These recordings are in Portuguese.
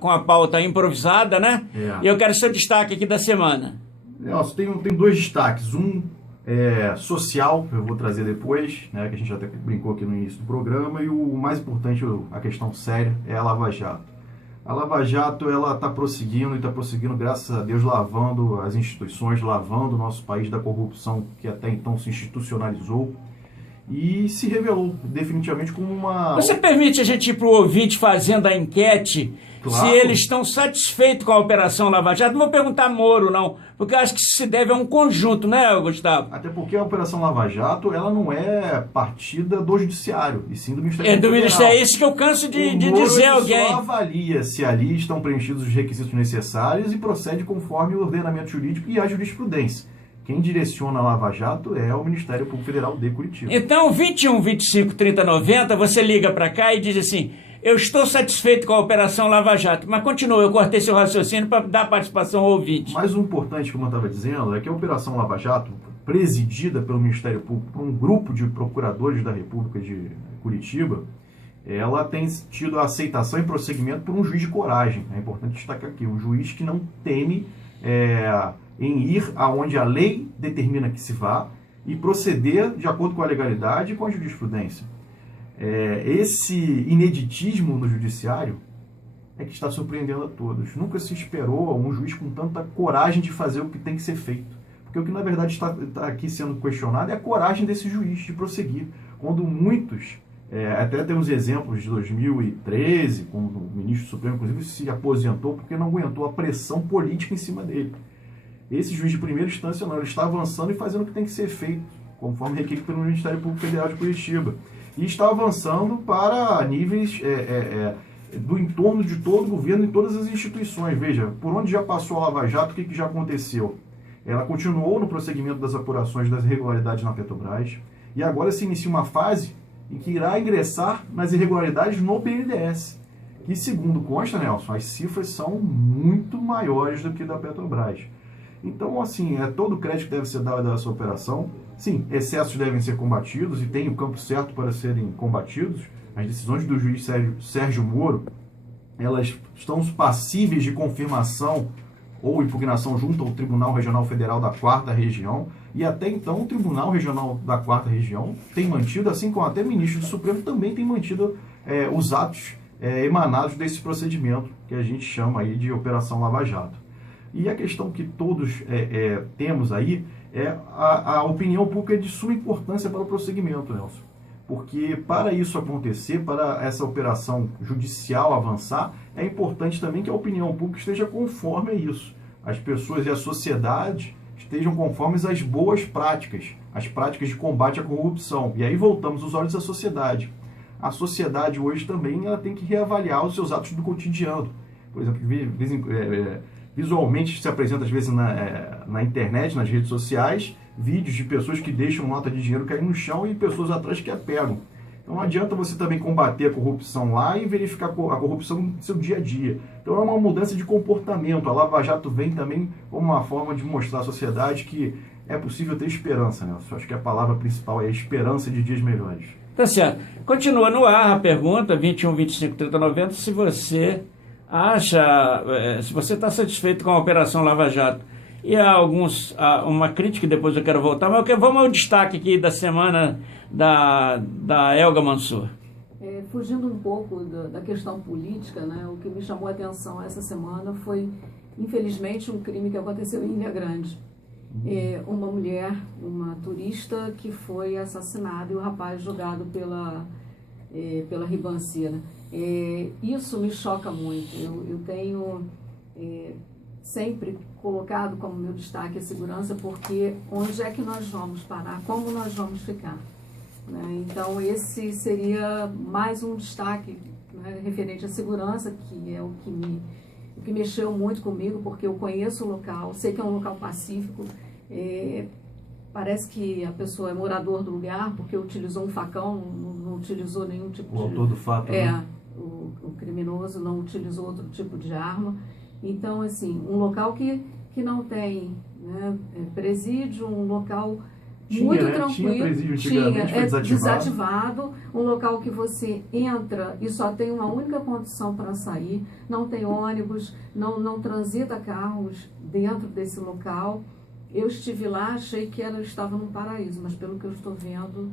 Com a pauta improvisada, né? E eu quero seu destaque aqui da semana. Nelson, tem dois destaques. Um é social, que eu vou trazer depois, né, que a gente já até brincou aqui no início do programa, e o mais importante, a questão séria, é a Lava Jato. A Lava Jato, ela está prosseguindo, graças a Deus, lavando as instituições, lavando o nosso país da corrupção que até então se institucionalizou e se revelou definitivamente como uma... Você permite a gente ir para o ouvinte fazendo a enquete, Claro. se eles estão satisfeitos com a Operação Lava Jato? Não vou perguntar Moro, não, porque eu acho que isso se deve a um conjunto, né, Gustavo? Até porque a Operação Lava Jato, ela não é partida do Judiciário, e sim do Ministério É do Federal. Ministério, é isso que eu canso de dizer a alguém. Só avalia se ali estão preenchidos os requisitos necessários e procede conforme o ordenamento jurídico e a jurisprudência. Quem direciona a Lava Jato é o Ministério Público Federal de Curitiba. Então, 21 25 30 90, você liga para cá e diz assim: eu estou satisfeito com a Operação Lava Jato. Mas continua, eu cortei seu raciocínio para dar participação ao ouvinte. Mas o importante, como eu estava dizendo, é que a Operação Lava Jato, presidida pelo Ministério Público por um grupo de procuradores da República de Curitiba, ela tem tido a aceitação e prosseguimento por um juiz de coragem. É importante destacar aqui, um juiz que não teme em ir aonde a lei determina que se vá e proceder de acordo com a legalidade e com a jurisprudência. Esse ineditismo no judiciário é que está surpreendendo a todos. Nunca se esperou um juiz com tanta coragem de fazer o que tem que ser feito. Porque o que na verdade está aqui sendo questionado é a coragem desse juiz de prosseguir. Quando muitos, até temos exemplos de 2013, quando o ministro Supremo, inclusive, se aposentou porque não aguentou a pressão política em cima dele. Esse juiz de primeira instância não, ele está avançando e fazendo o que tem que ser feito, conforme requerido pelo Ministério Público Federal de Curitiba. E está avançando para níveis do entorno de todo o governo e todas as instituições. Veja, por onde já passou a Lava Jato, o que já aconteceu? Ela continuou no prosseguimento das apurações das irregularidades na Petrobras e agora se inicia uma fase em que irá ingressar nas irregularidades no BNDES, que, segundo consta, Nelson, as cifras são muito maiores do que da Petrobras. Então, assim, todo o crédito deve ser dado a essa operação. Sim, excessos devem ser combatidos e tem o campo certo para serem combatidos. As decisões do juiz Sérgio Moro, elas estão passíveis de confirmação ou impugnação junto ao Tribunal Regional Federal da 4ª Região. E até então o Tribunal Regional da 4ª Região tem mantido, assim como até o ministro do Supremo também tem mantido os atos emanados desse procedimento que a gente chama aí de Operação Lava Jato. E a questão que todos temos aí é a opinião pública de suma importância para o prosseguimento, Nelson. Porque para isso acontecer, para essa operação judicial avançar, é importante também que a opinião pública esteja conforme a isso. As pessoas e a sociedade estejam conformes às boas práticas, as práticas de combate à corrupção. E aí voltamos os olhos da sociedade. A sociedade hoje também ela tem que reavaliar os seus atos do cotidiano. Por exemplo, visualmente se apresenta às vezes na internet, nas redes sociais, vídeos de pessoas que deixam nota de dinheiro cair no chão e pessoas atrás que a pegam. Então não adianta você também combater a corrupção lá e verificar a corrupção no seu dia a dia. Então é uma mudança de comportamento. A Lava Jato vem também como uma forma de mostrar à sociedade que é possível ter esperança, né? Eu acho que a palavra principal é a esperança de dias melhores. Tá certo. Continua no ar a pergunta, 21 25 30 90, se você se você está satisfeito com a Operação Lava Jato. E há uma crítica, depois eu quero voltar, mas vamos ao destaque aqui da semana da Elga Mansur. Fugindo um pouco da questão política, né, o que me chamou a atenção essa semana foi, infelizmente, um crime que aconteceu em Ilha Grande. Uma mulher, uma turista, que foi assassinada e o rapaz jogado pela ribanceira. Isso me choca muito. Eu tenho sempre colocado como meu destaque a segurança, porque onde é que nós vamos parar, como nós vamos ficar, né? Então esse seria mais um destaque, né, referente à segurança, que é o que mexeu muito comigo, porque eu conheço o local, sei que é um local pacífico, parece que a pessoa é morador do lugar, porque utilizou um facão, não utilizou nenhum tipo de... O autor do fato, né? O criminoso não utilizou outro tipo de arma. Então, assim, um local que não tem, né, presídio, um local muito né? tranquilo. Tinha presídio antigamente, foi desativado. Um local que você entra e só tem uma única condição para sair. Não tem ônibus, não transita carros dentro desse local. Eu estive lá, achei que ela estava num paraíso, mas pelo que eu estou vendo,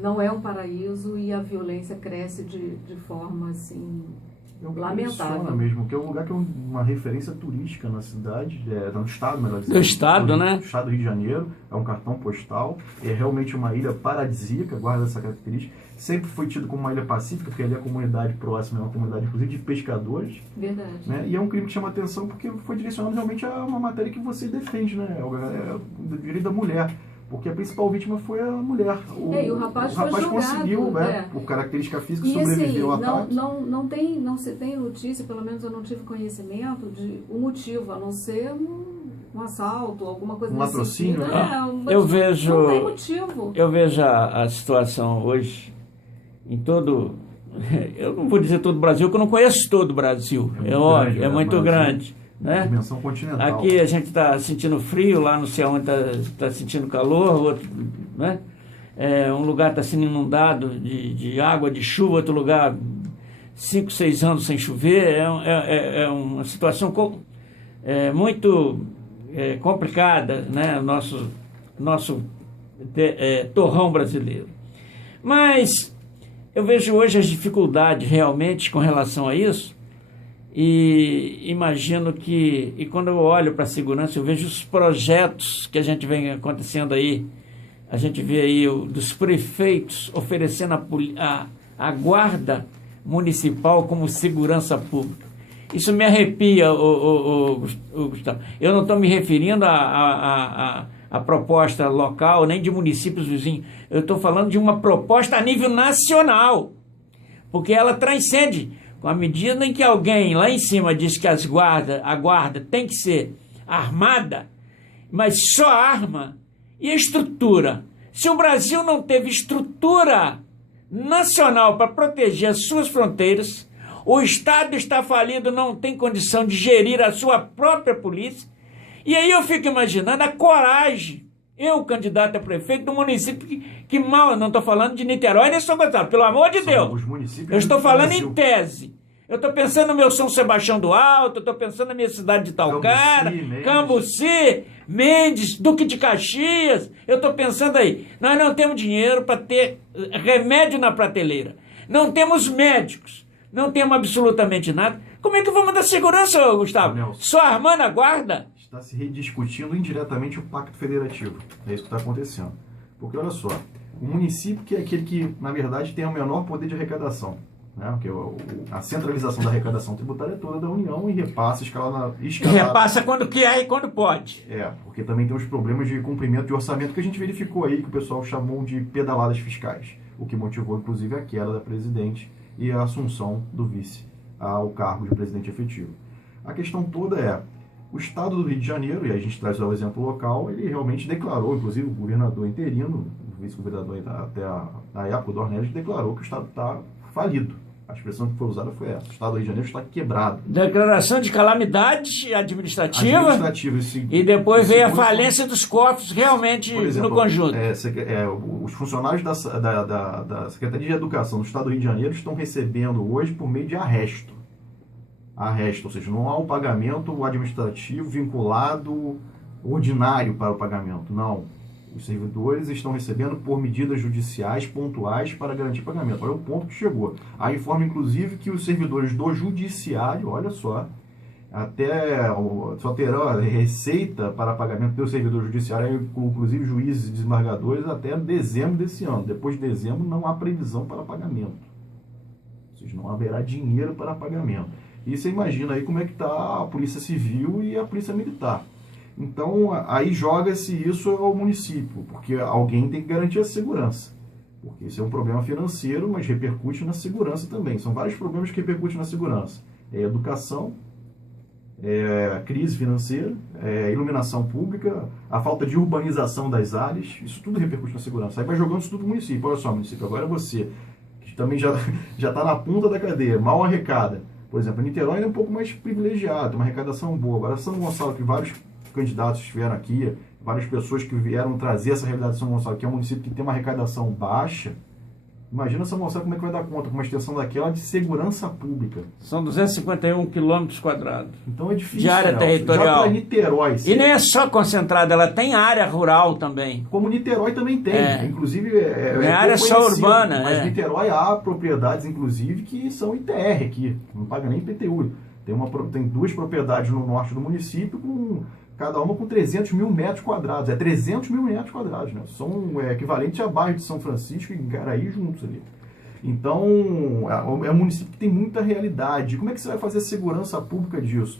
não é um paraíso e a violência cresce de forma assim... lamentável mesmo, que é um lugar que é uma referência turística na cidade, no estado, melhor dizendo. Do estado, né? Do estado do Rio de Janeiro, é um cartão postal, é realmente uma ilha paradisíaca, guarda essa característica. Sempre foi tido como uma ilha pacífica, porque ali a comunidade próxima é uma comunidade, inclusive, de pescadores. Verdade. Né? E é um crime que chama atenção porque foi direcionado realmente a uma matéria que você defende, né? O direito da mulher. Porque a principal vítima foi a mulher. O rapaz foi jogado, conseguiu, por característica física, sobreviveu ao ataque. Não se tem notícia, pelo menos eu não tive conhecimento de um motivo, a não ser um assalto, alguma coisa um latrocínio, né? Eu vejo, não tem motivo. Eu vejo a situação hoje em todo... Eu não vou dizer todo o Brasil, porque eu não conheço todo o Brasil. É muito grande. Né? Dimensão continental. Aqui a gente está sentindo frio, lá no céu está sentindo calor, outro, né? Um lugar está sendo inundado de água, de chuva, outro lugar 5, 6 anos sem chover. É uma situação muito complicada, né? Nosso torrão brasileiro. Mas eu vejo hoje as dificuldades realmente com relação a isso. E imagino que, e quando eu olho para a segurança, eu vejo os projetos que a gente vem acontecendo aí, a gente vê aí dos prefeitos oferecendo a guarda municipal como segurança pública. Isso me arrepia, Gustavo. Eu não estou me referindo a proposta local, nem de municípios vizinhos. Eu estou falando de uma proposta a nível nacional, porque ela transcende. Com a medida em que alguém lá em cima diz que a guarda tem que ser armada, mas só arma e a estrutura. Se o Brasil não teve estrutura nacional para proteger as suas fronteiras, o Estado está falido, não tem condição de gerir a sua própria polícia. E aí eu fico imaginando a coragem, eu, candidato a prefeito do município que mal, não estou falando de Niterói nem São Gonçalo, pelo amor de Deus. Eu estou falando em tese. Eu estou pensando no meu São Sebastião do Alto, eu estou pensando na minha cidade de Talcara, Cambuci, Mendes, Duque de Caxias. Eu estou pensando aí, nós não temos dinheiro para ter remédio na prateleira. Não temos médicos, não temos absolutamente nada. Como é que vamos dar segurança, Gustavo? Nelson, só armando a guarda? Está se rediscutindo indiretamente o Pacto Federativo. É isso que está acontecendo. Porque, olha só, o município que é aquele que, na verdade, tem o menor poder de arrecadação. Né? Porque a centralização da arrecadação tributária é toda da União e repassa escalada. Repassa quando quer e quando pode. Porque também tem os problemas de cumprimento de orçamento que a gente verificou aí, que o pessoal chamou de pedaladas fiscais. O que motivou, inclusive, a queda da presidente e a assunção do vice ao cargo de presidente efetivo. A questão toda é, o Estado do Rio de Janeiro, e a gente traz o exemplo local, ele realmente declarou, inclusive o governador interino, o vice-governador até na época, o Dornelles, declarou que o Estado está falido. A expressão que foi usada foi essa. O Estado do Rio de Janeiro está quebrado. Declaração de calamidade administrativa e depois veio a falência dos cofres realmente exemplo, no conjunto. Os funcionários da Secretaria de Educação do Estado do Rio de Janeiro estão recebendo hoje por meio de arresto. Ou seja, não há um pagamento administrativo vinculado ordinário para o pagamento. Não. Os servidores estão recebendo por medidas judiciais pontuais para garantir pagamento. Olha o ponto que chegou. Aí informa, inclusive, que os servidores do judiciário, olha só, só terão receita para pagamento do servidor judiciário, inclusive juízes e desembargadores, até dezembro desse ano. Depois de dezembro não há previsão para pagamento. Ou seja, não haverá dinheiro para pagamento. E você imagina aí como é que está a Polícia Civil e a Polícia Militar. Então, aí joga-se isso ao município, porque alguém tem que garantir a segurança. Porque isso é um problema financeiro, mas repercute na segurança também. São vários problemas que repercutem na segurança. Educação, crise financeira, iluminação pública, a falta de urbanização das áreas, isso tudo repercute na segurança. Aí vai jogando isso tudo no município. Olha só, município, agora você, que também já está na ponta da cadeia, mal arrecada. Por exemplo, Niterói é um pouco mais privilegiado, uma arrecadação boa. Agora São Gonçalo, que vários candidatos estiveram aqui, várias pessoas que vieram trazer essa realidade de São Gonçalo, que é um município que tem uma arrecadação baixa. Imagina São Gonçalo como é que vai dar conta com uma extensão daquela de segurança pública. São 251 quilômetros quadrados. Então é difícil. De área territorial. Já para Niterói. E nem é só concentrada, ela tem área rural também. Como Niterói também tem. Inclusive, é área só urbana. Mas Niterói há propriedades, inclusive, que são ITR aqui. Não paga nem IPTU. Tem 2 propriedades no norte do município, cada uma com 300 mil metros quadrados. É 300 mil metros quadrados, né? São equivalentes a bairro de São Francisco e Garaí juntos ali. Então, é um município que tem muita realidade. Como é que você vai fazer segurança pública disso?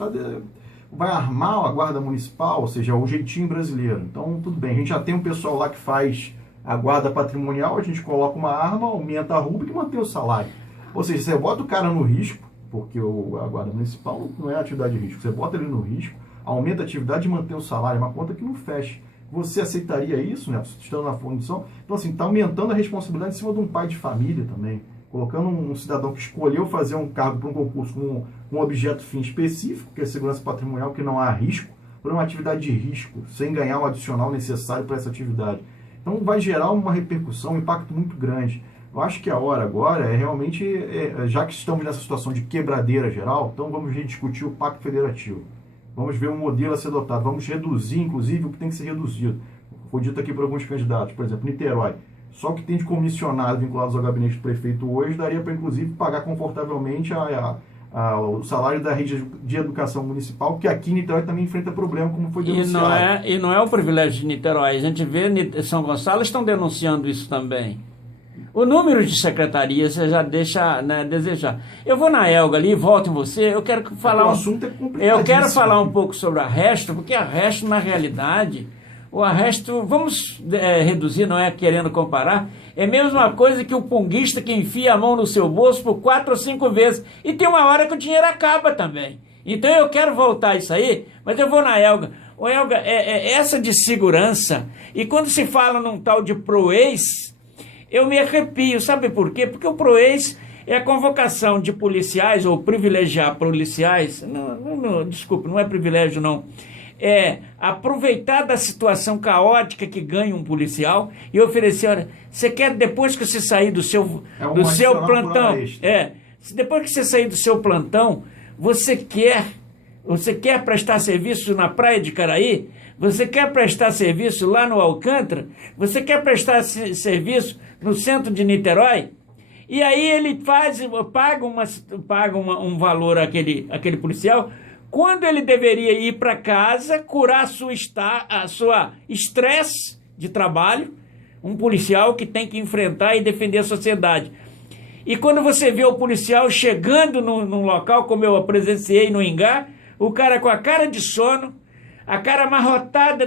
Vai armar a guarda municipal, ou seja, o jeitinho brasileiro. Então, tudo bem, a gente já tem um pessoal lá que faz a guarda patrimonial, a gente coloca uma arma, aumenta a rúbrica e mantém o salário. Ou seja, você bota o cara no risco, porque a guarda municipal não é atividade de risco, você bota ele no risco, aumenta a atividade e mantém o salário, é uma conta que não fecha. Você aceitaria isso, né? Estando na função? Então, assim, está aumentando a responsabilidade em cima de um pai de família também, colocando um cidadão que escolheu fazer um cargo para um concurso com um objeto fim específico, que é segurança patrimonial, que não há risco, por uma atividade de risco, sem ganhar o adicional necessário para essa atividade. Então, vai gerar uma repercussão, um impacto muito grande. Eu acho que a hora agora é realmente, já que estamos nessa situação de quebradeira geral, então vamos rediscutir o Pacto Federativo. Vamos ver um modelo a ser adotado. Vamos reduzir, inclusive, o que tem que ser reduzido. Foi dito aqui por alguns candidatos. Por exemplo, Niterói. Só o que tem de comissionados vinculados ao gabinete do prefeito hoje daria para, inclusive, pagar confortavelmente o salário da rede de educação municipal, que aqui em Niterói também enfrenta problema, como foi denunciado. E não é o privilégio de Niterói. A gente vê São Gonçalo estão denunciando isso também. O número de secretarias já deixa, né, desejar. Eu vou na Elga ali, volto em você, eu quero falar eu quero falar um pouco sobre a Arresto, porque a Arresto, na realidade, o Arresto, vamos reduzir, não é querendo comparar, é a mesma coisa que o punguista que enfia a mão no seu bolso por 4 ou 5 vezes, e tem uma hora que o dinheiro acaba também. Então eu quero voltar a isso aí, mas eu vou na Elga. O Elga, essa de segurança, e quando se fala num tal de PROEIS, eu me arrepio, sabe por quê? Porque o PROEIS é a convocação de policiais, ou privilegiar policiais, desculpe, não é privilégio não, é aproveitar da situação caótica que ganha um policial e oferecer, olha, você quer depois que você sair do seu plantão, depois que você sair do seu plantão, você quer prestar serviço na praia de Caraí? Você quer prestar serviço lá no Alcântara? Você quer prestar serviço no centro de Niterói? E aí ele paga um valor àquele policial, quando ele deveria ir para casa curar a sua estresse de trabalho, um policial que tem que enfrentar e defender a sociedade. E quando você vê o policial chegando num local, como eu presenciei no Ingá, o cara com a cara de sono, a cara amarrotada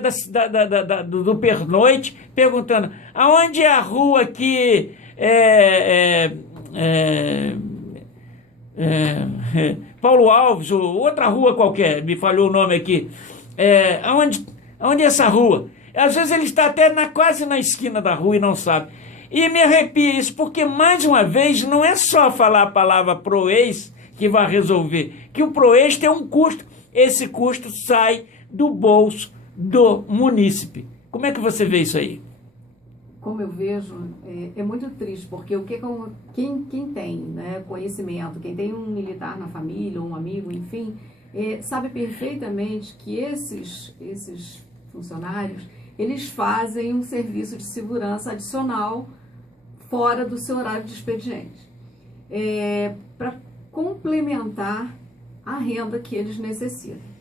do pernoite, perguntando, aonde é a rua que Paulo Alves, ou outra rua qualquer, me falhou o nome aqui, aonde é essa rua? Às vezes ele está até quase na esquina da rua e não sabe. E me arrepia isso, porque mais uma vez não é só falar a palavra PROEIS que vai resolver, que o PROEIS tem um custo, esse custo sai do bolso do munícipe. Como é que você vê isso aí? Como eu vejo, é muito triste, porque quem tem, né, conhecimento, quem tem um militar na família, ou um amigo, enfim, sabe perfeitamente que esses funcionários, eles fazem um serviço de segurança adicional fora do seu horário de expediente, para complementar a renda que eles necessitam.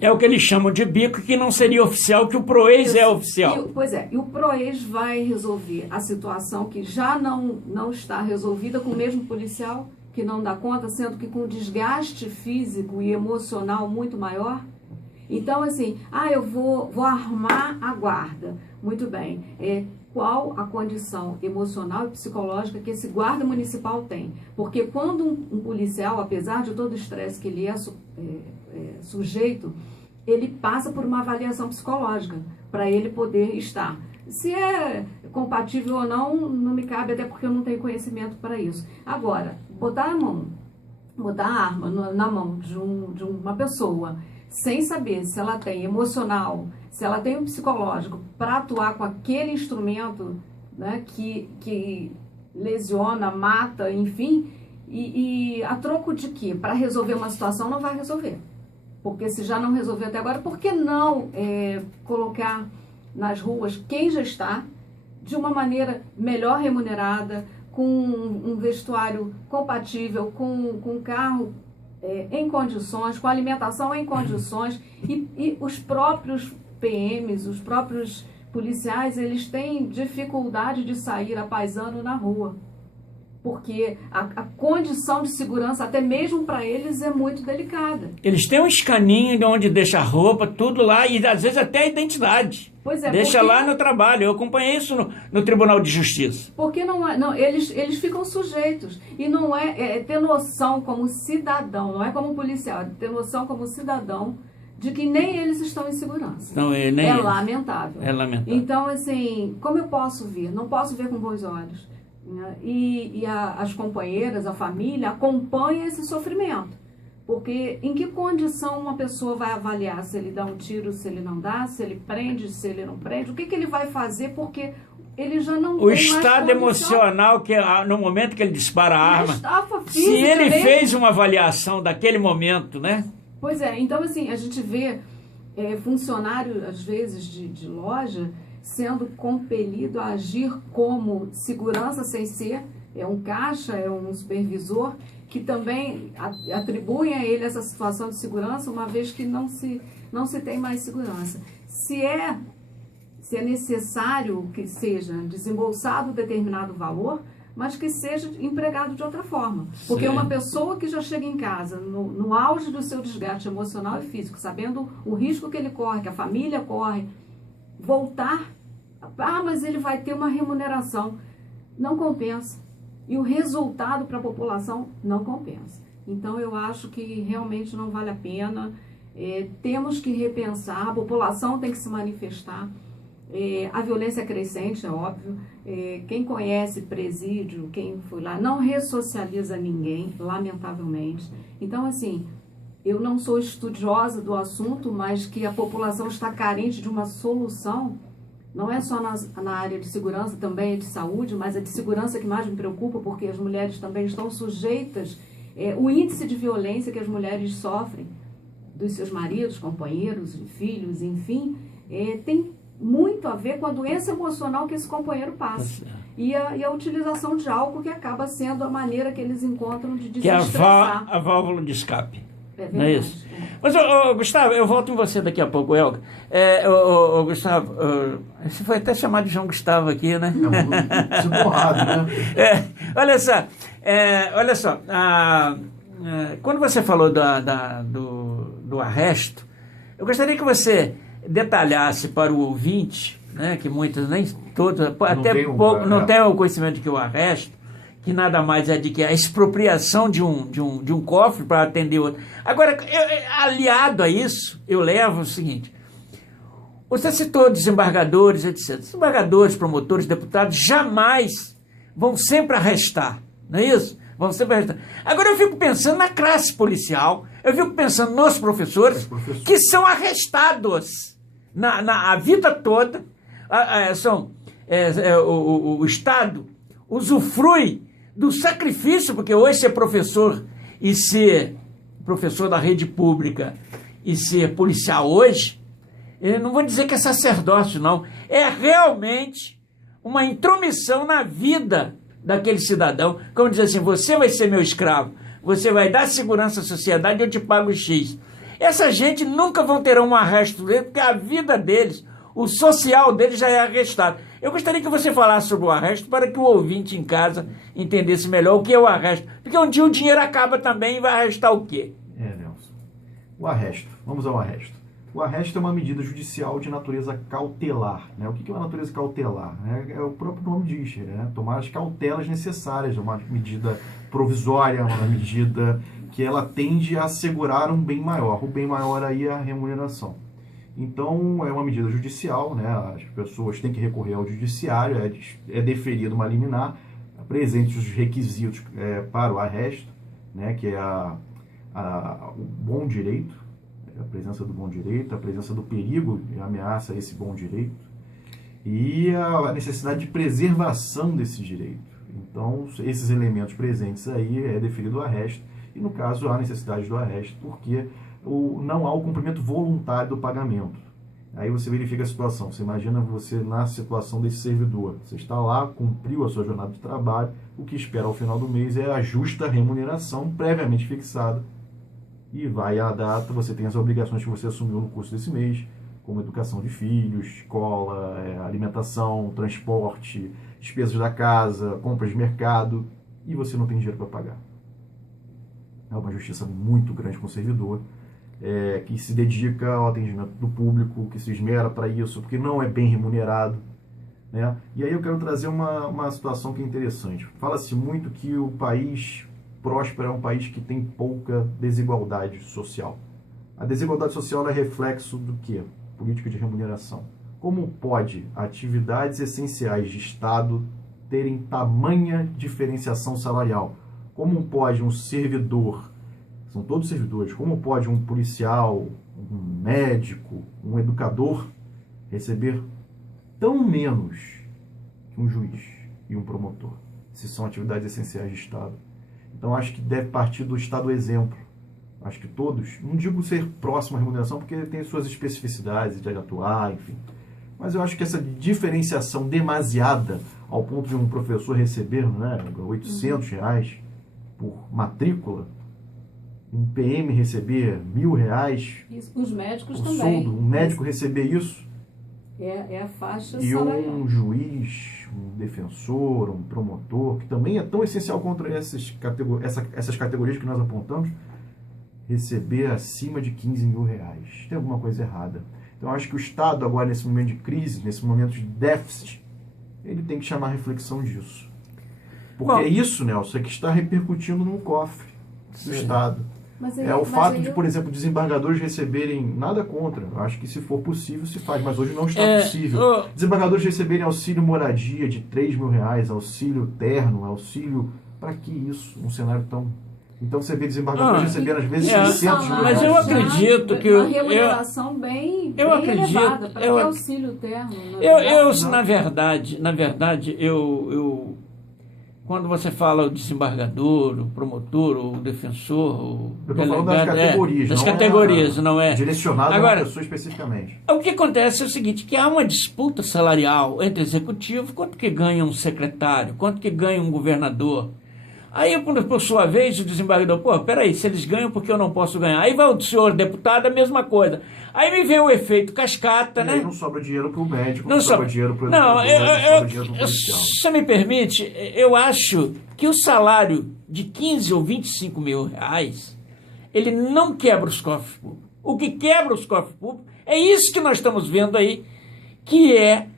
É o que eles chamam de bico, que não seria oficial, que o PROEIS é oficial. E o PROEIS vai resolver a situação que já não está resolvida com o mesmo policial, que não dá conta, sendo que com desgaste físico e emocional muito maior. Então, assim, eu vou armar a guarda. Muito bem. Qual a condição emocional e psicológica que esse guarda municipal tem? Porque quando um policial, apesar de todo o estresse que ele é sujeito, ele passa por uma avaliação psicológica para ele poder estar. Se é compatível ou não, não me cabe, até porque eu não tenho conhecimento para isso. Agora, botar a arma na mão de uma pessoa sem saber se ela tem emocional, se ela tem um psicológico para atuar com aquele instrumento, né, que lesiona, mata, enfim, e a troco de quê? Para resolver uma situação não vai resolver. Porque se já não resolveu até agora, por que não colocar nas ruas quem já está, de uma maneira melhor remunerada, com um vestuário compatível, com um carro em condições, com alimentação em condições, e os próprios PMs, os próprios policiais, eles têm dificuldade de sair a paisano na rua, porque a condição de segurança, até mesmo para eles, é muito delicada. Eles têm um escaninho de onde deixa a roupa, tudo lá, e às vezes até a identidade. Pois é, deixa lá no trabalho. Eu acompanhei isso no Tribunal de Justiça. Porque eles ficam sujeitos. E não é ter noção como cidadão, não é como policial, é ter noção como cidadão de que nem eles estão em segurança. Não, nem eles. Lamentável. É lamentável. Então, assim, como eu posso ver? Não posso ver com bons olhos. Né? As companheiras, a família, acompanham esse sofrimento. Porque em que condição uma pessoa vai avaliar se ele dá um tiro, se ele não dá, se ele prende, se ele não prende? O que ele vai fazer? Porque ele já não tem mais condição. O estado emocional, que no momento que ele dispara a arma, se ele fez uma avaliação daquele momento, né? Pois é, então assim, a gente vê funcionário, às vezes, de loja, sendo compelido a agir como segurança sem ser, um caixa, um supervisor, que também atribuem a ele essa situação de segurança, uma vez que não se tem mais segurança. Se é necessário que seja desembolsado determinado valor, mas que seja empregado de outra forma. Porque Sim. Uma pessoa que já chega em casa, no auge do seu desgaste emocional e físico, sabendo o risco que ele corre, que a família corre, voltar, mas ele vai ter uma remuneração, não compensa. E o resultado para a população não compensa. Então, eu acho que realmente não vale a pena. Temos que repensar, a população tem que se manifestar. A violência é crescente, é óbvio. Quem conhece presídio, quem foi lá, não ressocializa ninguém, lamentavelmente. Então, assim, eu não sou estudiosa do assunto, mas que a população está carente de uma solução. Não é só na área de segurança, também é de saúde, mas é de segurança que mais me preocupa, porque as mulheres também estão sujeitas. O índice de violência que as mulheres sofrem dos seus maridos, companheiros, filhos, enfim, tem muito a ver com a doença emocional que esse companheiro passa. E a utilização de álcool, que acaba sendo a maneira que eles encontram de desestressar. Que é a válvula de escape. É não é isso? Mas, Gustavo, eu volto em você daqui a pouco, Elga. Gustavo, você foi até chamado de João Gustavo aqui, né? Borrado, né? Olha só, quando você falou do arresto, eu gostaria que você detalhasse para o ouvinte, né, que muitos, nem todos, não tem o conhecimento de que o arresto, que nada mais é de que a expropriação de um cofre para atender outro. Agora, aliado a isso, eu levo o seguinte: você citou desembargadores, etc. Desembargadores, promotores, deputados, jamais vão sempre arrestar, não é isso? Vão sempre arrestar. Agora eu fico pensando na classe policial, eu fico pensando nos professores que são arrestados a vida toda. O Estado usufrui do sacrifício, porque hoje ser professor e ser professor da rede pública e ser policial hoje, eu não vou dizer que é sacerdócio, não. É realmente uma intromissão na vida daquele cidadão. Como dizer assim, você vai ser meu escravo, você vai dar segurança à sociedade, eu te pago X. Essa gente nunca vão ter um arresto dele, porque a vida deles, o social deles já é arrestado. Eu gostaria que você falasse sobre o arresto para que o ouvinte em casa entendesse melhor o que é o arresto. Porque um dia o dinheiro acaba também e vai arrestar o quê? Nelson. O arresto. Vamos ao arresto. O arresto é uma medida judicial de natureza cautelar. Né? O que é uma natureza cautelar? O próprio nome diz, né? Tomar as cautelas necessárias. É uma medida provisória, uma medida que ela tende a assegurar um bem maior. O bem maior aí é a remuneração. Então, é uma medida judicial, né? As pessoas têm que recorrer ao judiciário, é deferida uma liminar, presentes os requisitos para o arresto, né? Que é o bom direito, a presença do bom direito, a presença do perigo e ameaça a esse bom direito e a necessidade de preservação desse direito. Então, esses elementos presentes aí é deferido o arresto e, no caso, há necessidade do arresto porque não há o cumprimento voluntário do pagamento. Aí você verifica a situação. Você imagina você na situação desse servidor. Você está lá, cumpriu a sua jornada de trabalho, o que espera ao final do mês é a justa remuneração previamente fixada. E vai à data, você tem as obrigações que você assumiu no curso desse mês, como educação de filhos, escola, alimentação, transporte, despesas da casa, compras de mercado, e você não tem dinheiro para pagar. É uma justiça muito grande com o servidor, que se dedica ao atendimento do público, que se esmera para isso, porque não é bem remunerado, né? E aí eu quero trazer uma situação que é interessante. Fala-se muito que o país próspero é um país que tem pouca desigualdade social. A desigualdade social é reflexo do quê? Política de remuneração. Como pode atividades essenciais de Estado terem tamanha diferenciação salarial? Como pode um servidor, são todos servidores, como pode um policial, um médico, um educador receber tão menos que um juiz e um promotor, se são atividades essenciais de Estado? Então acho que deve partir do Estado exemplo. Acho que todos, não digo ser próximo à remuneração, porque tem suas especificidades de atuar, enfim. Mas eu acho que essa diferenciação demasiada, ao ponto de um professor receber, né, R$800 por matrícula, um PM receber R$1.000, os médicos por também. soldo, um médico receber isso, é a faixa e salarial. um juiz, um defensor, um promotor, que também é tão essencial contra essas categorias que nós apontamos, receber acima de R$15.000. Tem alguma coisa errada. Então, acho que o Estado, agora, nesse momento de crise, nesse momento de déficit, ele tem que chamar a reflexão disso. Porque é isso, Nelson, é que está repercutindo no cofre do Estado. O fato de, por exemplo, desembargadores receberem, nada contra, eu acho que se for possível se faz, mas hoje não está possível. Desembargadores receberem auxílio moradia de R$3.000, auxílio terno, auxílio... Para que isso, num cenário tão... Então você vê desembargadores recebendo às vezes R$600. Mas eu acredito que... Uma remuneração bem elevada. Para que auxílio terno? Na verdade, quando você fala o desembargador, o promotor, o defensor, o delegado... das categorias. Das categorias, não é? Direcionado a uma pessoa especificamente. O que acontece é o seguinte, que há uma disputa salarial entre executivo, quanto que ganha um secretário, quanto que ganha um governador. Aí, por sua vez, o desembargador, peraí, se eles ganham, por que eu não posso ganhar? Aí vai o senhor deputado, a mesma coisa. Aí me vem o efeito cascata, né? Aí não sobra dinheiro para o médico, não sobra dinheiro para o educador, não sobra dinheiro para o policial. Se me permite, eu acho que o salário de 15 ou 25 mil reais, ele não quebra os cofres públicos. O que quebra os cofres públicos é isso que nós estamos vendo aí, que é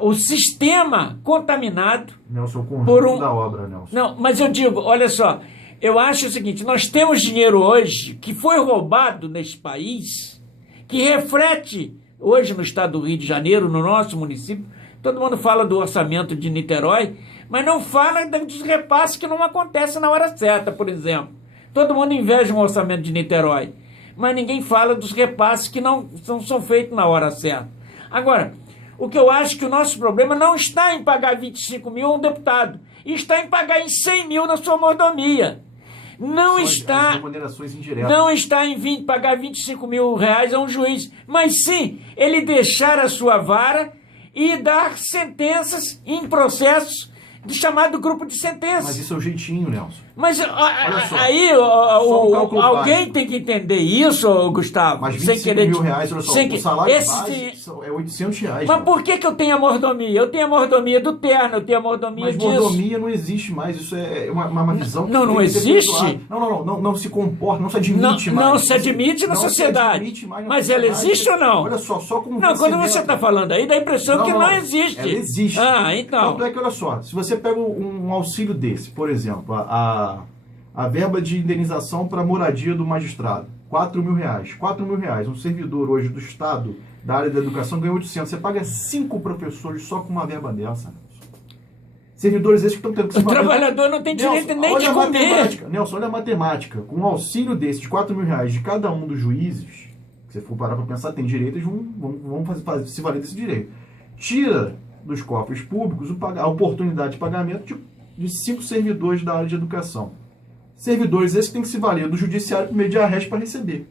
o sistema contaminado. Nelson, o conjunto da obra, Nelson. Não, mas eu digo, olha só, eu acho o seguinte, nós temos dinheiro hoje que foi roubado nesse país, que reflete hoje no estado do Rio de Janeiro, no nosso município. Todo mundo fala do orçamento de Niterói, mas não fala dos repasses que não acontecem na hora certa, por exemplo. Todo mundo inveja um orçamento de Niterói, mas ninguém fala dos repasses que não são feitos na hora certa. Agora, o que eu acho que o nosso problema não está em pagar 25 mil a um deputado, está em pagar em 100 mil na sua mordomia. Não está em pagar 25 mil reais a um juiz, mas sim ele deixar a sua vara e dar sentenças em processos de chamado grupo de sentenças. Mas isso é o jeitinho, Nelson. Mas aí alguém tem que entender isso, Gustavo. Mas 25 mil reais, olha só, o salário base é R$800. Mas por que eu tenho a mordomia? Eu tenho a mordomia do terno, eu tenho a mordomia disso. Mas mordomia não existe mais, isso é uma visão... Não existe? Não se comporta, não se admite mais. Não se admite na sociedade. Mas ela existe ou não? Olha só como... Não, quando você está falando aí, dá a impressão que não existe. Ela existe. Então. Tanto é que, olha só, se você pega um auxílio desse, por exemplo, a verba de indenização para moradia do magistrado, R$4.000. R$4.000. Um servidor hoje do Estado, da área da educação, ganha 800. Você paga 5 professores só com uma verba dessa. Servidores esses que estão tendo que se O trabalhador não tem direito nem de comer. Nelson, olha a matemática. Com um auxílio desse de R$4.000 de cada um dos juízes, se você for parar para pensar, tem direito, eles vão se valer desse direito. Tira dos cofres públicos a oportunidade de pagamento de 5 servidores da área de educação. Servidores esses que têm que se valer do judiciário por meio de arresto para receber.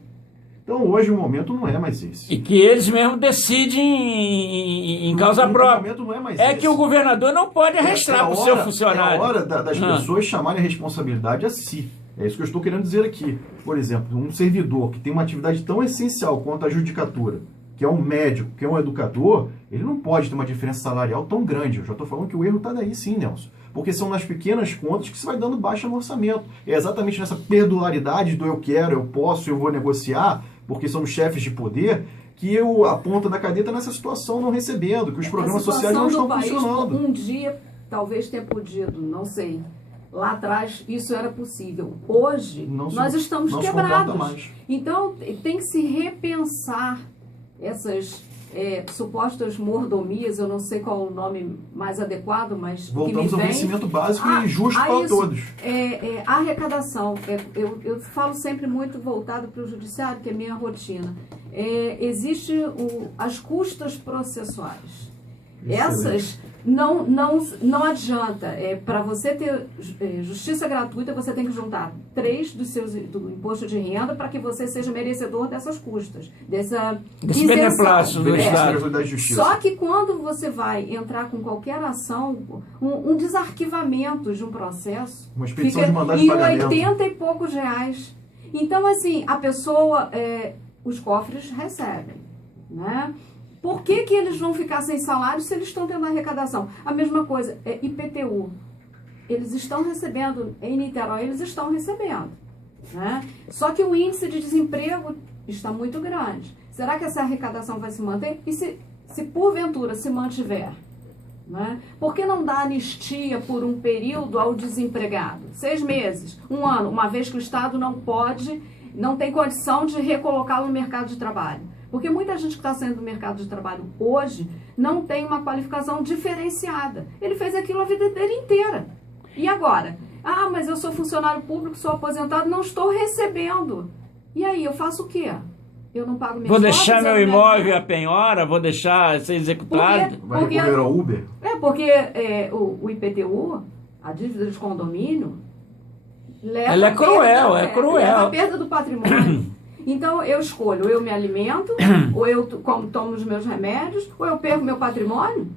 Então, hoje, o momento não é mais esse. E que eles mesmos decidem em causa própria. O momento não é mais É esse. que o governador não pode arrestar para o seu funcionário. É a hora das pessoas chamarem a responsabilidade a si. É isso que eu estou querendo dizer aqui. Por exemplo, um servidor que tem uma atividade tão essencial quanto a judicatura, que é um médico, que é um educador, ele não pode ter uma diferença salarial tão grande. Eu já estou falando que o erro está daí sim, Nelson. Porque são nas pequenas contas que se vai dando baixa no orçamento. É exatamente nessa perdularidade do eu quero, eu posso, eu vou negociar, porque somos chefes de poder, que a ponta da cadeia está nessa situação não recebendo, que os programas sociais não estão funcionando. Um dia, talvez tenha podido, não sei. Lá atrás isso era possível. Hoje, nós estamos quebrados. Então, tem que se repensar essas supostas mordomias, eu não sei qual o nome mais adequado, mas voltamos ao vencimento básico e justo para todos. A arrecadação, eu falo sempre muito voltado para o judiciário, que é minha rotina. Existe as custas processuais. Essas não adianta. Para você ter justiça gratuita, você tem que juntar 3 do imposto de renda para que você seja merecedor dessas custas, desse beneplácito do Estado. Só que quando você vai entrar com qualquer ação, um desarquivamento de um processo, uma expedição de mandado de pagamento, 80 e poucos reais. Então, assim, a pessoa, os cofres recebem, né? Por que eles vão ficar sem salário se eles estão tendo arrecadação? A mesma coisa, IPTU. Eles estão recebendo, em Niterói, eles estão recebendo. Né? Só que o índice de desemprego está muito grande. Será que essa arrecadação vai se manter? E se porventura se mantiver? Né? Por que não dá anistia por um período ao desempregado? 6 meses, 1 ano, uma vez que o Estado não tem condição de recolocá-lo no mercado de trabalho. Porque muita gente que está saindo do mercado de trabalho hoje não tem uma qualificação diferenciada. Ele fez aquilo a vida dele inteira. E agora? Ah, mas eu sou funcionário público, sou aposentado, não estou recebendo. E aí, eu faço o quê? Eu não pago minhas Vou deixar meu imóvel a penhora, vou deixar ser executado. Vai recorrer ao Uber? Porque o IPTU, a dívida de condomínio, ela é cruel, leva a perda do patrimônio. Então, eu escolho, eu me alimento, ou eu tomo os meus remédios, ou eu perco meu patrimônio.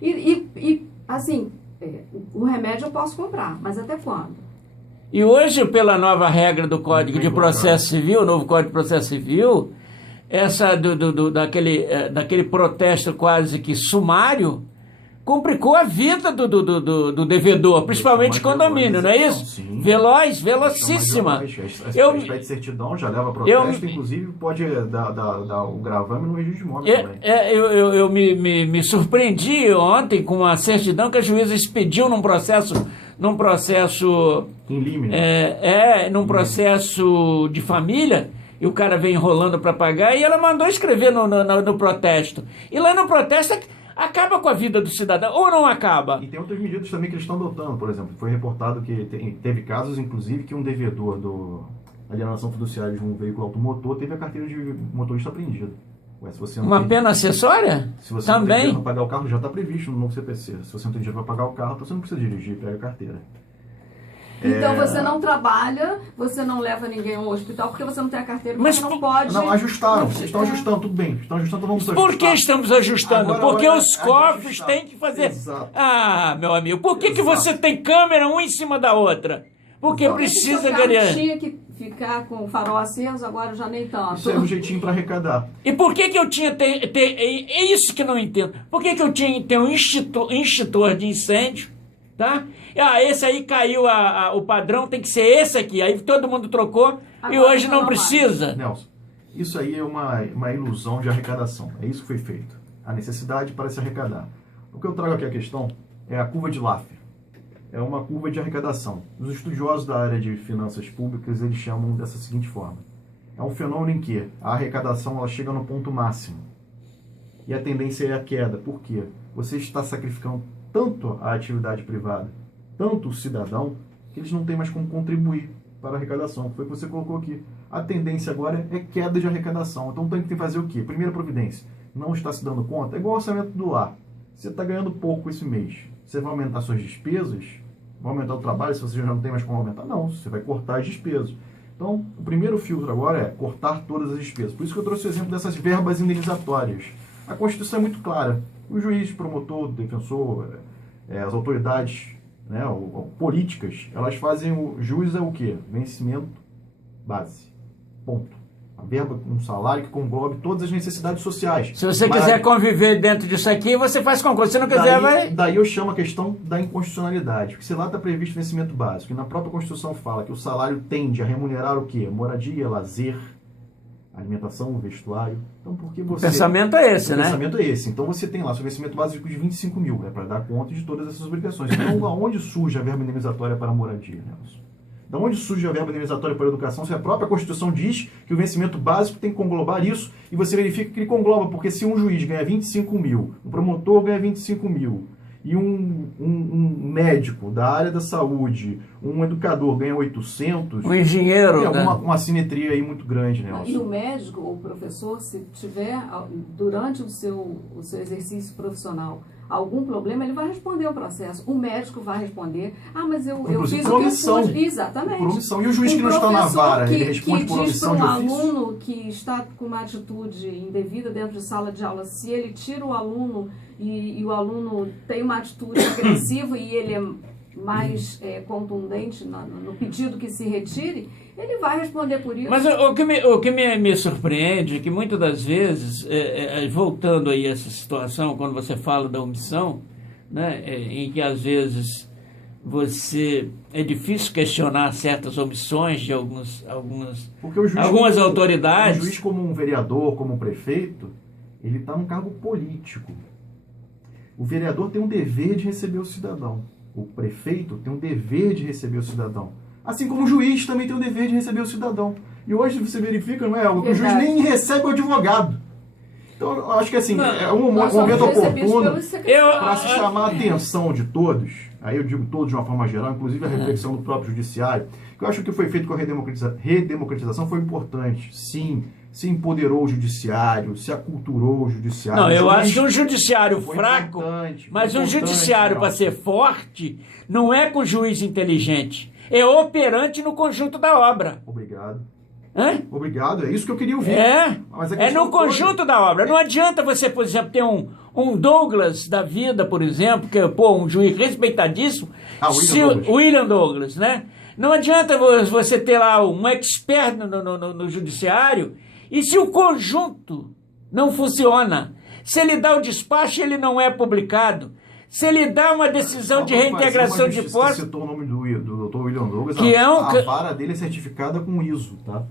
E assim, o remédio eu posso comprar, mas até quando? E hoje, pela nova regra do Código de Processo Civil, o novo Código de Processo Civil, essa daquele protesto quase que sumário, complicou a vida do devedor, principalmente condomínio, não é isso? Sim. Velocíssima. A de certidão já leva protesto, inclusive pode dar o gravame no registro de imóvel também. Eu me surpreendi ontem com uma certidão que a juíza expediu num processo em limine. Num processo de família, e o cara vem enrolando para pagar, e ela mandou escrever no protesto. E lá no protesto acaba com a vida do cidadão, ou não acaba? E tem outras medidas também que eles estão adotando. Por exemplo, foi reportado que teve casos, inclusive, que um devedor da alienação fiduciária de um veículo automotor teve a carteira de motorista apreendida. Uma pena acessória? Se você também não tem dinheiro para pagar o carro, já está previsto no novo CPC. Se você não tem dinheiro para pagar o carro, então você não precisa dirigir, pega a carteira. Então você não trabalha, você não leva ninguém ao hospital porque você não tem a carteira, mas você não pode. Não, ajustaram, estão ajustando, tudo bem. Estão ajustando, vamos ajustar. Por que estamos ajustando? Agora, porque os cofres têm que fazer. Exato. Ah, meu amigo, por que você tem câmera uma em cima da outra? Porque precisa ganhar. Tinha que ficar com o farol aceso, agora já nem tanto. Isso é um jeitinho para arrecadar. E por que eu tinha é isso que não entendo. Por que eu tinha que ter um extintor de incêndio? Tá? Esse aí caiu o padrão, tem que ser esse aqui. Aí todo mundo trocou agora, e hoje não precisa. Mais. Nelson, isso aí é uma ilusão de arrecadação. É isso que foi feito. A necessidade para se arrecadar. O que eu trago aqui a questão é a curva de Laffer. É uma curva de arrecadação. Os estudiosos da área de finanças públicas, eles chamam dessa seguinte forma. É um fenômeno em que a arrecadação ela chega no ponto máximo. E a tendência é a queda. Por quê? Você está sacrificando tanto a atividade privada, tanto o cidadão, que eles não têm mais como contribuir para a arrecadação. Foi o que você colocou aqui. A tendência agora é queda de arrecadação. Então tem que fazer o quê? Primeira providência, não está se dando conta? É igual o orçamento do lar. Você está ganhando pouco esse mês. Você vai aumentar suas despesas? Vai aumentar o trabalho se você já não tem mais como aumentar? Não, você vai cortar as despesas. Então, o primeiro filtro agora é cortar todas as despesas. Por isso que eu trouxe o exemplo dessas verbas indenizatórias. A Constituição é muito clara. O juiz, promotor, defensor, as autoridades, né, políticas, elas fazem o jus é o quê? Vencimento base. Ponto. A verba com um salário que englobe todas as necessidades sociais. Se você quiser conviver dentro disso aqui, você faz concurso. Se não quiser, vai... Daí eu chamo a questão da inconstitucionalidade. Porque se lá está previsto vencimento básico, e na própria Constituição fala que o salário tende a remunerar o quê? Moradia, lazer, alimentação, vestuário. Então, por que você... O pensamento é esse, né? O pensamento é esse. Então, você tem lá seu vencimento básico de 25 mil, né, para dar conta de todas essas obrigações. Então, aonde surge a verba indenizatória para a moradia, Nelson? Da onde surge a verba indenizatória para a educação? Se a própria Constituição diz que o vencimento básico tem que englobar isso, e você verifica que ele engloba, porque se um juiz ganha 25 mil, um promotor ganha 25 mil, e um médico da área da saúde, um educador ganha 800... Um engenheiro... Tem uma simetria aí muito grande, né? E o médico ou o professor, se tiver, durante o seu exercício profissional, algum problema, ele vai responder ao processo. O médico vai responder. Ah, mas eu fiz o que eu pude. Exatamente. Por omissão. E o juiz que não está na vara, ele responde por omissão de ofício? Que diz para um aluno que está com uma atitude indevida dentro de sala de aula, se ele tira o aluno e o aluno tem uma atitude agressiva e ele é mais contundente no pedido que se retire, ele vai responder por isso. Mas o que me surpreende é que muitas das vezes, voltando aí a essa situação, quando você fala da omissão, né, em que às vezes é difícil questionar certas omissões de algumas autoridades. O juiz, como um vereador, como um prefeito, ele está num cargo político. O vereador tem um dever de receber o cidadão. O prefeito tem um dever de receber o cidadão. Assim como o juiz também tem o dever de receber o cidadão. E hoje você verifica, não é? O juiz nem recebe o advogado. Então, eu acho que assim, é um momento oportuno para se chamar a atenção de todos. Aí eu digo todos de uma forma geral, inclusive a reflexão do próprio judiciário. Que eu acho que o que foi feito com a redemocratização foi importante. Sim, se empoderou o judiciário, se aculturou o judiciário. Não, eu acho que um judiciário fraco, mas um judiciário para ser forte, não é com juiz inteligente, é operante no conjunto da obra. Obrigado. Hã? Obrigado, é isso que eu queria ouvir. Mas é no conjunto da obra. Não adianta você, por exemplo, ter um Douglas da vida, por exemplo, que é um juiz respeitadíssimo, William Douglas, né? Não adianta você ter lá um expert no judiciário, e se o conjunto não funciona, se ele dá o despacho, ele não é publicado. Se ele dá uma decisão de reintegração de posse... Você citou o nome do Dr. William Douglas, que a vara dele é certificada com ISO, tá?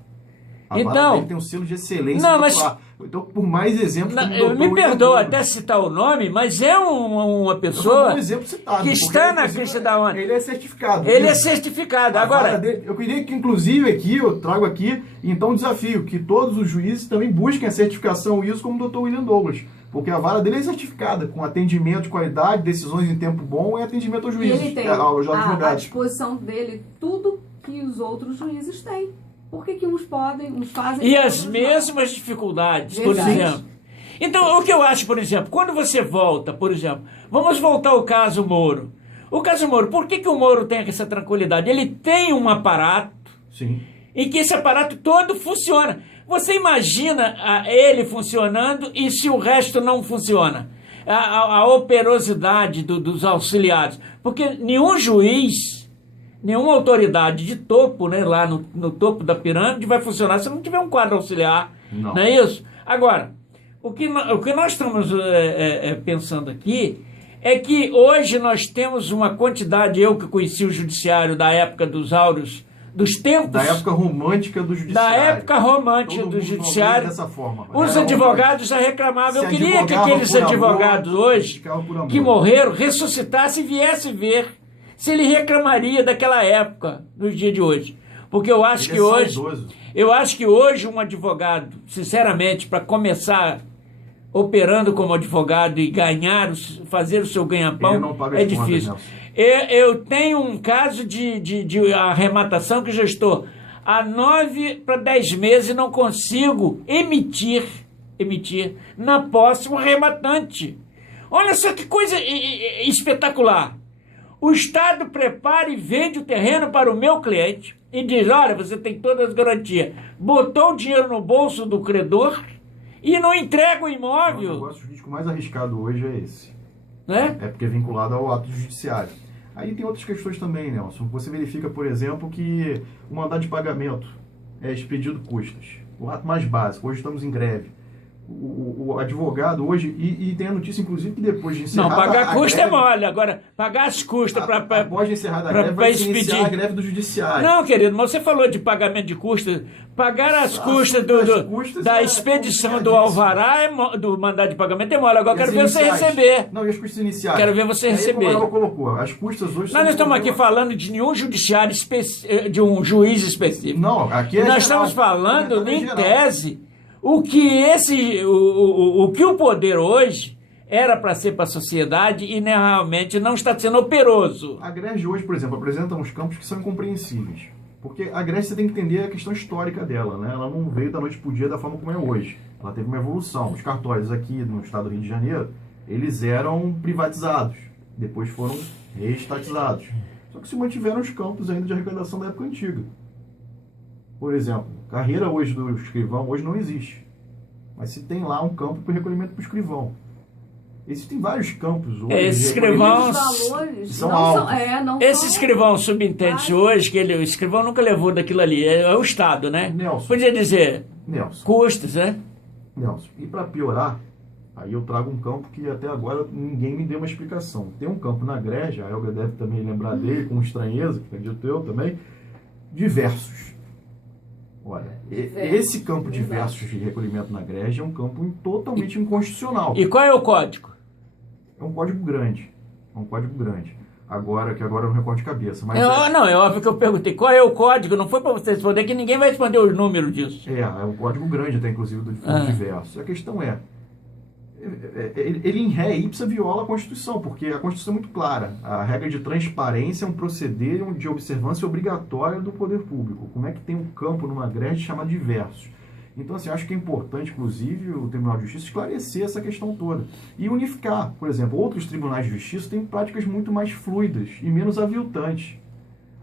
A vara dele tem um selo de excelência. Não, mas... Então, por mais exemplos... Me perdoa até citar o nome, mas é uma pessoa citado, que está na crista da onda. Ele é certificado. Ele é certificado. Agora... Eu queria que, inclusive, eu trago aqui, então, um desafio, que todos os juízes também busquem a certificação ISO como o Dr. William Douglas. Porque a vara dele é certificada, com atendimento de qualidade, decisões em tempo bom e atendimento aos juízes. E ele tem à disposição dele tudo que os outros juízes têm. Por que uns podem, uns fazem... E as mesmas dificuldades, por exemplo. Então, o que eu acho, por exemplo, quando você volta, por exemplo, vamos voltar ao caso Moro. O caso Moro, por que o Moro tem essa tranquilidade? Ele tem um aparato em que esse aparato todo funciona. Você imagina ele funcionando e se o resto não funciona? A operosidade dos auxiliares. Porque nenhum juiz, nenhuma autoridade de topo, né, lá no topo da pirâmide, vai funcionar se não tiver um quadro auxiliar. Não é isso? Agora, o que nós estamos pensando aqui é que hoje nós temos uma quantidade, eu que conheci o judiciário da época dos áureos, dos tempos... Da época romântica do judiciário. Da época romântica do judiciário. Dessa forma, os advogados já reclamavam. Eu queria que aqueles advogados hoje, que morreram, ressuscitassem e viessem ver se ele reclamaria daquela época, no dia de hoje. Porque eu acho que hoje... Eu acho que hoje um advogado, sinceramente, para começar operando como advogado e fazer o seu ganha-pão, Ele não paga é as contas, difícil. Nelson. Eu tenho um caso de arrematação que já estou há 9 para 10 meses e não consigo emitir na posse um arrematante. Olha só que coisa espetacular. O Estado prepara e vende o terreno para o meu cliente e diz, olha, você tem todas as garantias. Botou o dinheiro no bolso do credor e não entrega o imóvel. O negócio jurídico mais arriscado hoje é esse. Né? É porque é vinculado ao ato judiciário. Aí tem outras questões também, Nelson. Você verifica, por exemplo, que o mandado de pagamento é expedido custas. O ato mais básico. Hoje estamos em greve. O advogado hoje, e tem a notícia, inclusive, que depois de encerrar não, pagar a custa greve, é mole. Agora, pagar as custas para após encerrar a greve, vai se iniciar a greve do judiciário. Não, querido, mas você falou de pagamento de custas. Pagar as custas da expedição do alvará, do mandado de pagamento é mole. Agora quero ver você receber. Não, e as custas iniciais? Quero ver você receber. Como ela colocou, as custas hoje... Nós não estamos aqui falando de nenhum judiciário de um juiz específico. Não, aqui é nós geral. estamos falando, em geral. tese, o que o poder hoje era para ser para a sociedade e realmente não está sendo operoso. A Grege hoje, por exemplo, apresenta uns campos que são incompreensíveis. Porque a Grege você tem que entender a questão histórica dela, né? Ela não veio da noite para o dia da forma como é hoje. Ela teve uma evolução. Os cartórios aqui no estado do Rio de Janeiro, eles eram privatizados. Depois foram reestatizados. Só que se mantiveram os campos ainda de arrecadação da época antiga. Por exemplo, carreira hoje do escrivão hoje não existe. Mas se tem lá um campo para recolhimento para o escrivão. Existem vários campos hoje. Esses escrivãos são altos. Esse escrivão subintende hoje, que o escrivão nunca levou daquilo ali, é o Estado, né? Nelson. Podia dizer, Nelson. custos, né? Nelson, e para piorar, aí eu trago um campo que até agora ninguém me deu uma explicação. Tem um campo na Grege, a Elga deve também lembrar dele, com estranheza, que acredito eu também, diversos. Olha, esse campo de versos de recolhimento na Grege é um campo totalmente inconstitucional. E qual é o código? É um código grande. É um código grande. Agora eu não recordo de cabeça. Mas não, é óbvio que eu perguntei qual é o código, não foi para você responder, que ninguém vai responder os números disso. É um código grande até, inclusive, do de versos. A questão ele em ré ipsa viola a Constituição, porque a Constituição é muito clara. A regra de transparência é um proceder de observância obrigatória do poder público. Como é que tem um campo numa greve chamado de versos? Então, assim, acho que é importante, inclusive, o Tribunal de Justiça esclarecer essa questão toda. E unificar. Por exemplo, outros tribunais de justiça têm práticas muito mais fluidas e menos aviltantes.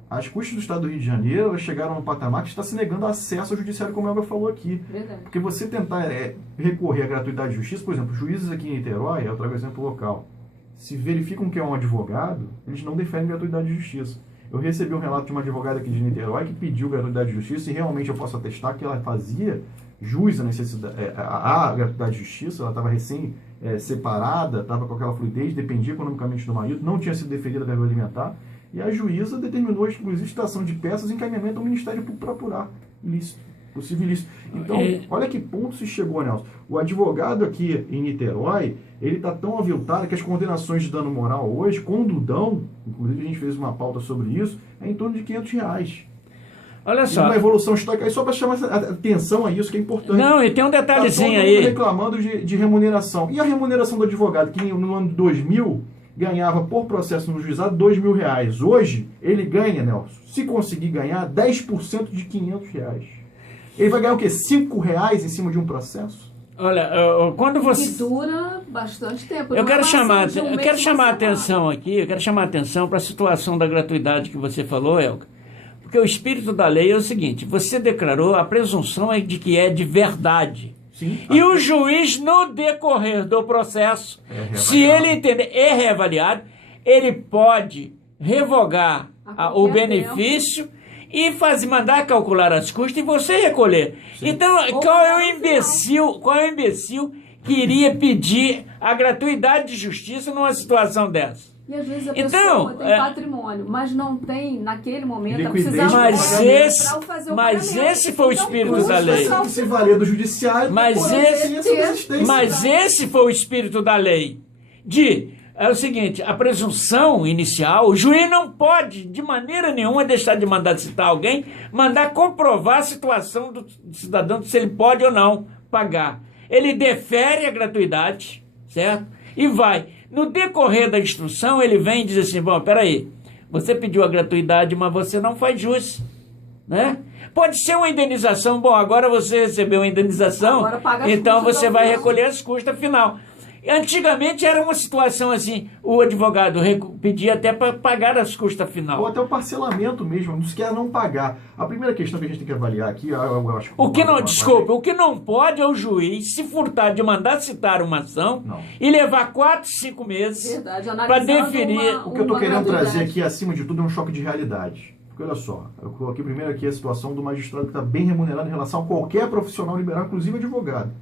As custas do Estado do Rio de Janeiro, elas chegaram a um patamar que está se negando acesso ao judiciário, como a Elga falou aqui. Verdade. Porque você tentar recorrer à gratuidade de justiça, por exemplo, juízes aqui em Niterói, eu trago exemplo local, se verificam que é um advogado, eles não deferem gratuidade de justiça. Eu recebi um relato de uma advogada aqui de Niterói que pediu gratuidade de justiça e realmente eu posso atestar que ela fazia jus à necessidade, à gratuidade de justiça, ela estava recém separada, estava com aquela fluidez, dependia economicamente do marido, não tinha sido deferida a verba alimentar, e a juíza determinou, inclusive, citação de peças e encaminhamento ao Ministério Público para apurar ilícito, possível ilícito. Então, olha que ponto se chegou, Nelson. O advogado aqui em Niterói, ele está tão aviltado que as condenações de dano moral hoje, com o Dudão, inclusive a gente fez uma pauta sobre isso, é em torno de R$500. Olha só. Uma evolução histórica, aí só para chamar atenção a isso, que é importante. Não, e tem um detalhezinho tá todo aí. mundo reclamando de remuneração. E a remuneração do advogado, que no ano de 2000 ganhava por processo no juizado R$2.000. Hoje, ele ganha, Nelson, se conseguir ganhar, 10% de R$500. Ele vai ganhar o quê? R$5 em cima de um processo? Olha, quando você... Que dura bastante tempo. Eu quero chamar a atenção aqui, para a situação da gratuidade que você falou, Elga. Porque o espírito da lei é o seguinte, você declarou, a presunção é de que é de verdade. Sim, e o juiz, no decorrer do processo, se ele entender, é reavaliado, ele pode revogar o benefício e mandar calcular as custas e você recolher. Sim. Então, qual é o imbecil que iria pedir a gratuidade de justiça numa situação dessa? E às vezes a pessoa tem patrimônio, mas não tem, naquele momento, a precisar mas esse foi o espírito da lei. Tem que se valer do judiciário. Mas esse foi o espírito da lei. É o seguinte, a presunção inicial, o juiz não pode, de maneira nenhuma, deixar de mandar citar alguém, mandar comprovar a situação do cidadão, se ele pode ou não pagar. ele defere a gratuidade, certo? E vai. No decorrer da instrução, ele vem e diz assim, bom, peraí, você pediu a gratuidade, mas você não faz jus, né? Pode ser uma indenização, bom, agora você recebeu a indenização, então você vai recolher as custas final. Antigamente era uma situação assim, o advogado pedia até para pagar as custas final. Ou até o parcelamento mesmo, não se quer não pagar. A primeira questão que a gente tem que avaliar aqui, eu acho que... O que não pode é o juiz se furtar de mandar citar uma ação e levar 4, 5 meses para definir... O que eu estou querendo trazer aqui, acima de tudo, é um choque de realidade. Porque olha só, eu coloquei primeiro aqui a situação do magistrado que está bem remunerado em relação a qualquer profissional liberal, inclusive advogado.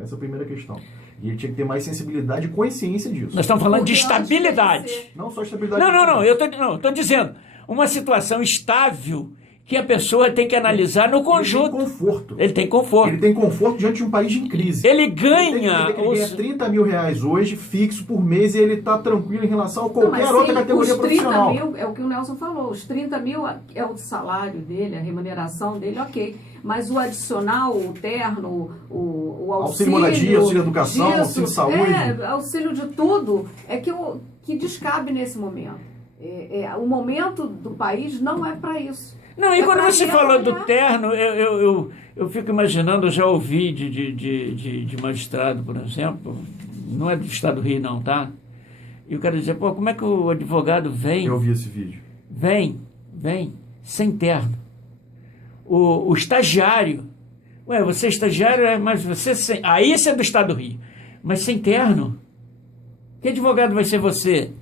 Essa é a primeira questão. E ele tinha que ter mais sensibilidade e consciência disso. Nós estamos falando de estabilidade. Não só estabilidade. Não, eu estou dizendo, uma situação estável que a pessoa tem que analisar no conjunto. Ele tem conforto. Ele tem conforto. Ele tem conforto diante de um país em crise. Ele ganha... Ele ganha 30 mil reais hoje, fixo por mês, e ele está tranquilo em relação a qualquer outra categoria profissional. Os 30 mil, é o que o Nelson falou, os 30 mil é o salário dele, a remuneração dele, ok. Mas o adicional, o terno, o auxílio... moradia, auxílio educação, auxílio saúde... auxílio de tudo, que descabe nesse momento. O momento do país não é para isso. Não, e quando você falou do terno, eu fico imaginando, eu já ouvi de magistrado, por exemplo, não é do estado do Rio não, tá? E o cara dizia, pô, como é que o advogado vem... Eu vi esse vídeo. Vem, sem terno. O estagiário, você é estagiário, mas você sem... Aí você é do estado do Rio, mas sem terno. Que advogado vai ser você?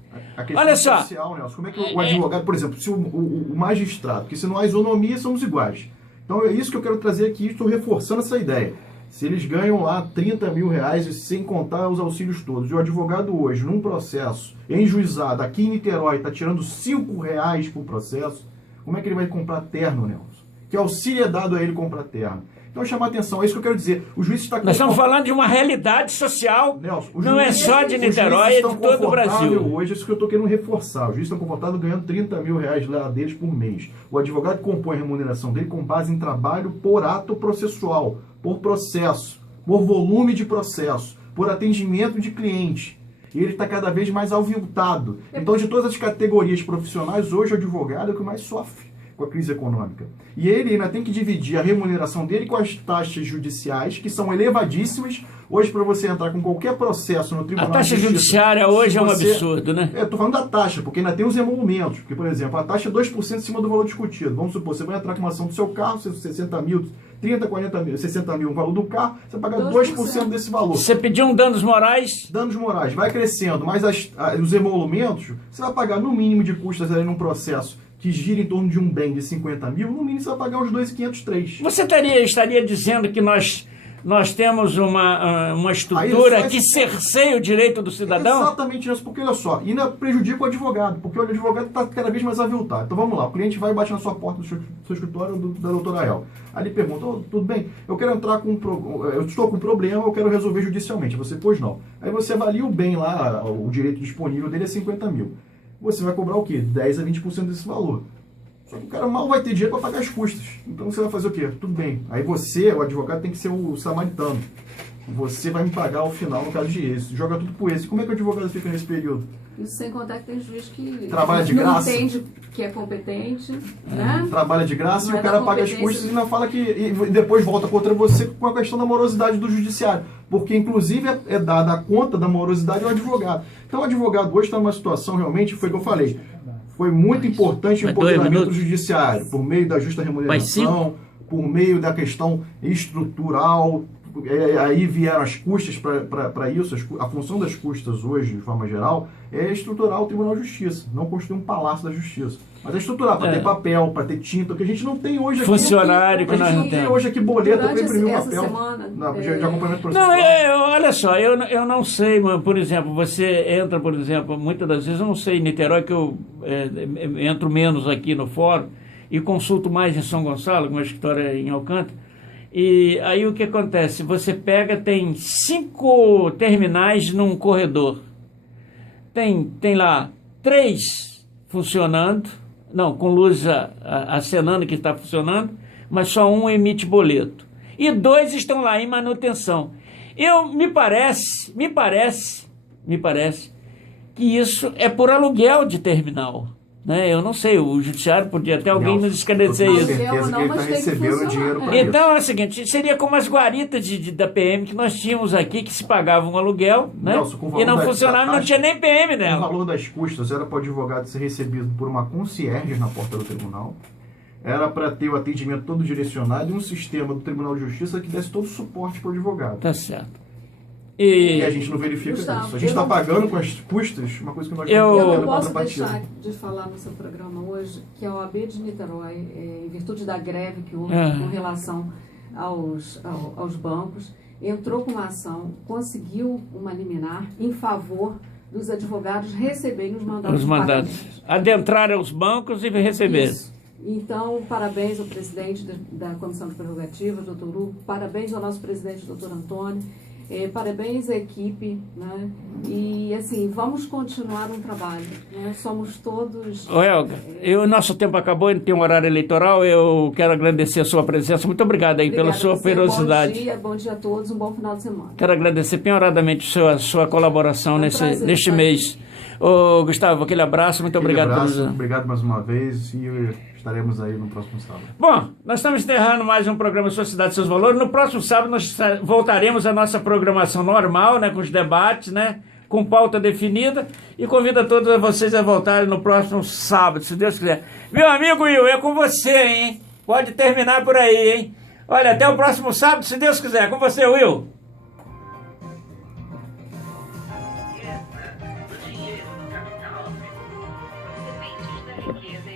Olha só. Social, Nelson, como é que o advogado, por exemplo, se o magistrado, porque se não há isonomia, somos iguais. Então é isso que eu quero trazer aqui, estou reforçando essa ideia. Se eles ganham lá 30 mil reais, sem contar os auxílios todos, e o advogado hoje, num processo enjuizado aqui em Niterói, está tirando 5 reais por processo, como é que ele vai comprar terno, Nelson? Que auxílio é dado a ele comprar terno? Então, chamar atenção, é isso que eu quero dizer. O juiz está... Nós estamos falando de uma realidade social, Nelson, não é só de Niterói, é de todo o Brasil. Hoje, é isso que eu estou querendo reforçar. Os juízes estão confortáveis ganhando 30 mil reais lá deles por mês. O advogado compõe a remuneração dele com base em trabalho por ato processual, por processo, por volume de processo, por atendimento de cliente. E ele está cada vez mais aviltado. Então, de todas as categorias profissionais, hoje o advogado é o que mais sofre com a crise econômica. E ele ainda tem que dividir a remuneração dele com as taxas judiciais, que são elevadíssimas. Hoje, para você entrar com qualquer processo no Tribunal de Justiça... A taxa judiciária hoje é um absurdo, né? Estou falando da taxa, porque ainda tem os emolumentos. Porque, por exemplo, a taxa é 2% em cima do valor discutido. Vamos supor, você vai entrar com uma ação do seu carro, 60 mil, 30, 40 mil, 60 mil o valor do carro, você paga 2% desse valor. Você pediu um danos morais? Danos morais, vai crescendo, mas os emolumentos, você vai pagar no mínimo de custas ali num processo que gira em torno de um bem de 50 mil, no mínimo você vai pagar uns 2.503. Você estaria dizendo que nós temos uma estrutura que cerceia o direito do cidadão? Exatamente isso, porque olha só, e ainda prejudica o advogado, porque o advogado está cada vez mais aviltado. Então vamos lá, o cliente vai e bate na sua porta do seu escritório da doutora El. Aí ele pergunta, tudo bem, eu quero entrar eu estou com um problema, eu quero resolver judicialmente. Você, pois não. Aí você avalia o bem lá, o direito disponível dele é 50 mil. Você vai cobrar o quê? 10 a 20% desse valor. Só que o cara mal vai ter dinheiro para pagar as custas. Então você vai fazer o quê? Tudo bem. Aí você, o advogado, tem que ser o samaritano. Você vai me pagar ao final no caso de êxito. Joga tudo pro êxito. Como é que o advogado fica nesse período? Isso sem contar que tem juiz que trabalha de graça, não entende que é competente, né? Trabalha de graça e o cara paga as custas e ainda fala que... E depois volta contra você com a questão da morosidade do judiciário. Porque, inclusive, é dada a conta da morosidade ao advogado. Então, o advogado hoje está numa situação, realmente, foi o que eu falei, foi muito importante o empoderamento judiciário, por meio da justa remuneração, por meio da questão estrutural. Aí vieram as custas para isso. A função das custas hoje, de forma geral, é estruturar o Tribunal de Justiça, não construir um palácio da Justiça. Mas é estruturar, para ter papel, para ter tinta, que a gente não tem hoje aqui. Funcionário que nós não temos. Hoje aqui boleto para imprimir um papel de acompanhamento processual. Olha só, eu não sei, por exemplo, você entra, por exemplo, muitas das vezes, eu não sei, em Niterói, que eu entro menos aqui no fórum e consulto mais em São Gonçalo, com uma escritório em Alcântara. E aí o que acontece? Você tem 5 terminais num corredor. Tem lá 3 funcionando, não, com luz acenando que está funcionando, mas só um emite boleto. E 2 estão lá em manutenção. Me parece que isso é por aluguel de terminal. Né? Eu não sei, o judiciário podia até alguém nos esclarecer eu isso. tenho certeza que ele está recebendo dinheiro para isso. Então é o seguinte, seria como as guaritas da PM que nós tínhamos aqui, que se pagava um aluguel, né? Nelson, E não funcionava, não tinha nem PM O nela. valor das custas era para o advogado ser recebido por uma concierge na porta do tribunal, era para ter o atendimento todo direcionado e um sistema do Tribunal de Justiça que desse todo o suporte para o advogado. Tá certo. E a gente não verifica Gustavo, isso. A gente está pagando com as custas uma coisa que nós Eu não não posso deixar de falar no seu programa hoje que a OAB de Niterói, em virtude da greve que houve com relação aos bancos, entrou com uma ação, conseguiu uma liminar em favor dos advogados receberem os mandados. Os mandados. Adentrarem os bancos e receber. Isso. Então, parabéns ao presidente da Comissão de Prerrogativas, doutor Hugo, parabéns ao nosso presidente, doutor Antônio, parabéns à equipe, né? E assim, vamos continuar um trabalho, né? Somos todos... Helga, nosso tempo acabou, tem um horário eleitoral, eu quero agradecer a sua presença, muito obrigado aí pela sua ferocidade. Bom dia a todos, um bom final de semana. Quero agradecer penhoradamente a sua colaboração neste mês. Ô, Gustavo, aquele abraço, muito obrigado. Obrigado mais uma vez e estaremos aí no próximo sábado. Bom, nós estamos encerrando mais um programa Sua Cidade, Seus Valores. No próximo sábado nós voltaremos à nossa programação normal, né, com os debates, né, com pauta definida, e convido a todos vocês a voltarem no próximo sábado, se Deus quiser. Meu amigo Will, é com você, hein? Pode terminar por aí, hein? Olha, até o próximo sábado, se Deus quiser. Com você, Will. Sementes da riqueza